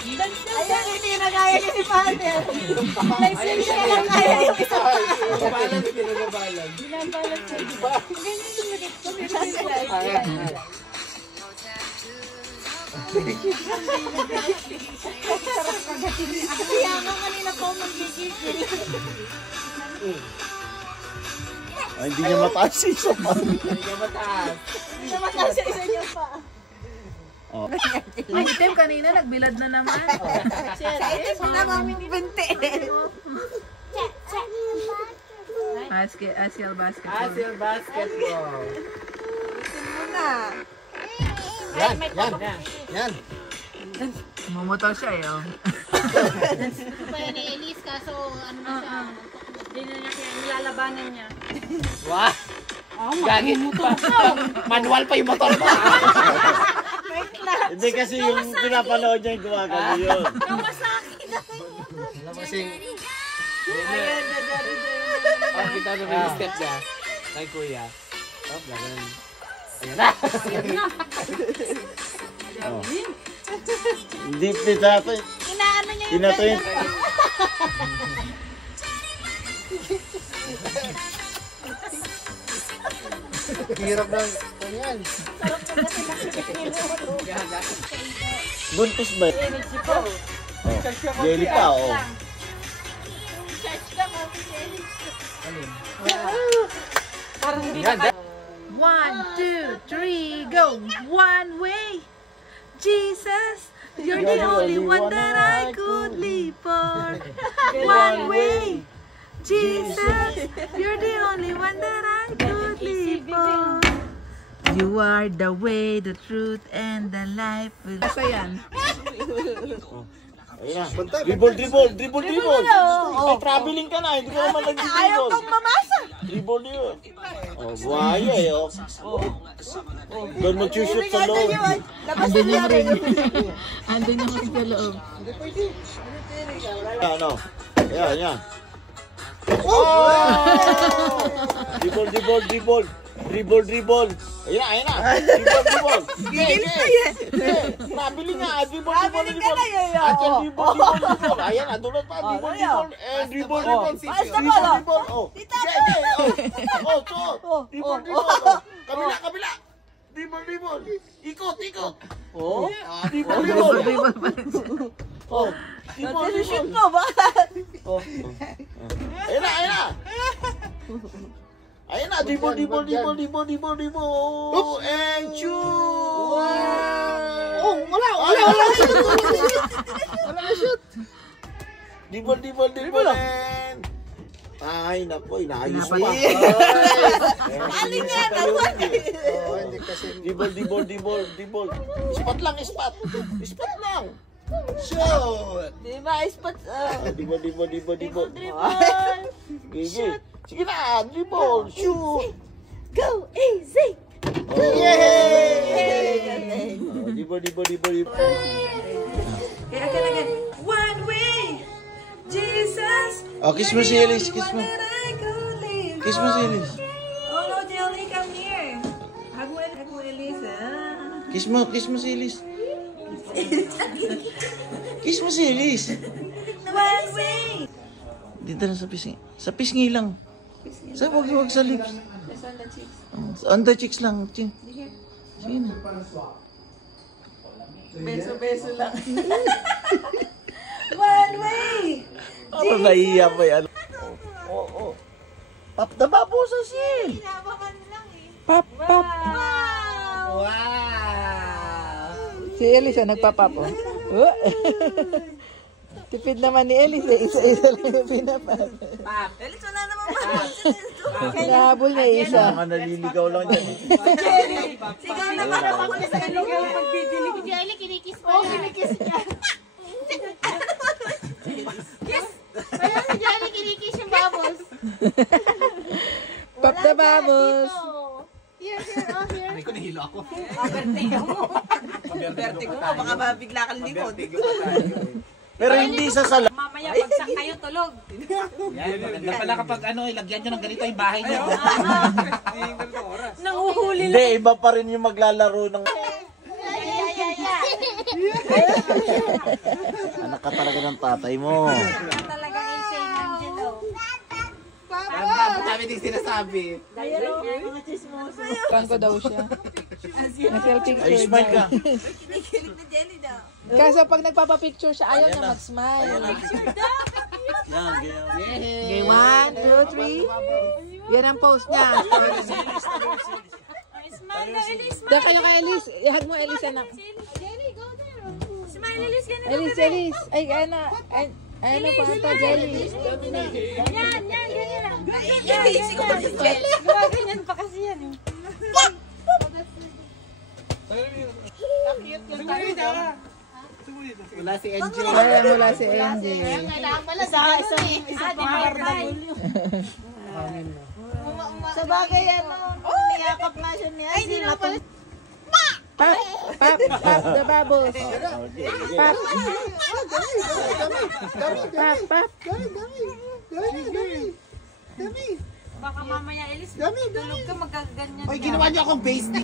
Ayan, hindi na kaya niya si Father. Nag-swing siya lang kaya yung isa. Nagabalan, hindi nagabalan. Binabalan siya. Ganyan sumunod ko. Kaya nga kanina po mag-gigil. Hindi niya mataas yung isa pa. Hindi niya mataas. Hindi na mataas yung isa niya pa. Ay, item kanina, nagbilad na naman. Sa itim na mamiminte. Asial basketball. Asial basketball. Yan. Yan. Mumuto siya eh. Oh. Pa yan ni Elise, kaso ano na siya. Hindi na niya kaya nilalabanan niya. Wow! Gagit pa. Manual pa yung motor mo. Hindi kasi yung pinapanood niya yung gumagawa yun. Kawasaki na. Alam mo sing... Ayan, dadari. Oh, kita naman yung step niya. Kay kuya. Oh, ganun. Ayan na. Oh. Hindi pitato. Inaano niya yung Pinato yun. Hirap lang. Ayan. Buntis ba? energy po. Oh. Jelly pa, oh. Charge ka mo, Elise. Parang hindi na. 1, 2, 3, go! One way! Jesus, you're the only one that I could live for. One way! Jesus, you're the only one that I could live for. You are the way, the truth, and the life. Asa yan? Ayun na. Dribble. Oh, traveling ka na. Hindi ka naman nag-dribble. Ayaw kong mamasa. Dribble yun. Oh, buhaya eh. Oh. Doon mag-shoot sa loob. Andun yung ring. Andun yung ring sa loob. Ano? Yan. Oh! Dribble. Ayan na. Dribble. Gigil pa yan. Nabili nga. Dribble. Dribble. Ayan na. Doon pa. Dribble. Basta mo, lo. Oh. Tita. Dribble. Kabila. Dribble. Ikot. Oh. Dribble. Oh. Shoot mo ba? Ayan na, dribble. And shoot! Oh, wala. Wala na shoot. Dribble. Ay, naku, inaayos pa. Alin niya, tawag. Hindi kasi. Dribble. Spot lang. Shoot! Diba, spots. Dribble. Shoot. Sige na, dribble, shoot! Go easy. Yay! Dribble. Kaya ka lang yan. One way! Jesus! Oh, kiss mo si Elise, kiss mo. Kiss mo si Elise. Oh no, Jelly, come here. Hug mo Elise. Kiss mo si Elise. Kiss mo si Elise. One way! Dito na sa pisngi. Sa pisngi lang. Wag sa lips. On the cheeks lang. Sige na. Beso lang. One way! Ano naiiya pa yan? Oo. Pap na ba po sa sin? Hinabakan lang eh. Pap. Wow. Si Elisa nagpapapo. Tipid naman ni Elisa. Isa lang yung pinapat. Elise, wala naman ba? Nahabol niya isa. Mga naliligaw lang yan. Sigaw naman ako sa kanila. Magdidilig. Si Jelly, kinikis pa yan. Kinikis niya. Kiss. Kaya si Jelly, kinikis yung bubbles. Pap na bubbles. Here, here. Ay ko, nahilo ako. Vertigo mo, baka mabigla ka likod. Pero hindi sa sala. Mamaya, pagsak kayo, tulog. Yan, maganda pala kapag ilagyan nyo ng ganito yung bahay nyo. Nanguhuli lang. Hindi, iba pa rin yung maglalaro ng... talaga ng tatay mo. Talagang AC ng Angelo. Dapat namin din sinasabi. Kanko daw siya. Nag-selfie Ay, smile ka. Kaso pag nagpapapicture siya, ayaw niya mag-smile. Yan, ganyan. Okay, 1, 2, 3. Yan ang pose niya. Smile na, Elise. Doon kayo kay Elise. Ihag mo, Elise, anak. Smile, Elise. Ganun. Elise, Elise. Ay, ano. Ay, ano pa ata, Jelly. Yan, ganyan. Ganyan pa kasi yan. Wala si NJ. Ay, mula si MJ. Kailangan pala isa pang RW. Sa bagay, niyakap nga siya niya. Ay, hindi na pala. Pop, the bubbles. Pop. Pop. Baka mamaya, Elise, tulog ka, magkaganyan Hoy, ginawa niyo akong base ni.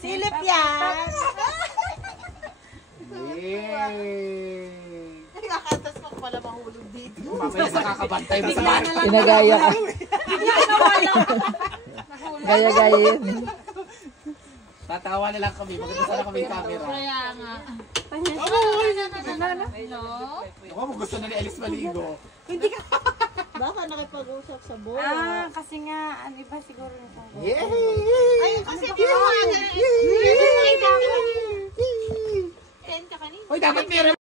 Silip yan. Nakakantas ko pala mahulog dito. Mamaya sa kakabantay mo sa bahay. Inagaya ka. Gaya-gaya yun. Tatawa na lang kami. Maganda sana kami yung camera. Kaya nga. Ako mo gusto na ni Alice maligo. Baka nakipag-usap sa buhay. Ah, kasi nga, ano iba siguro yung Ay, kasi ginawa na. Ten ka kanina. Hoy, dapat meron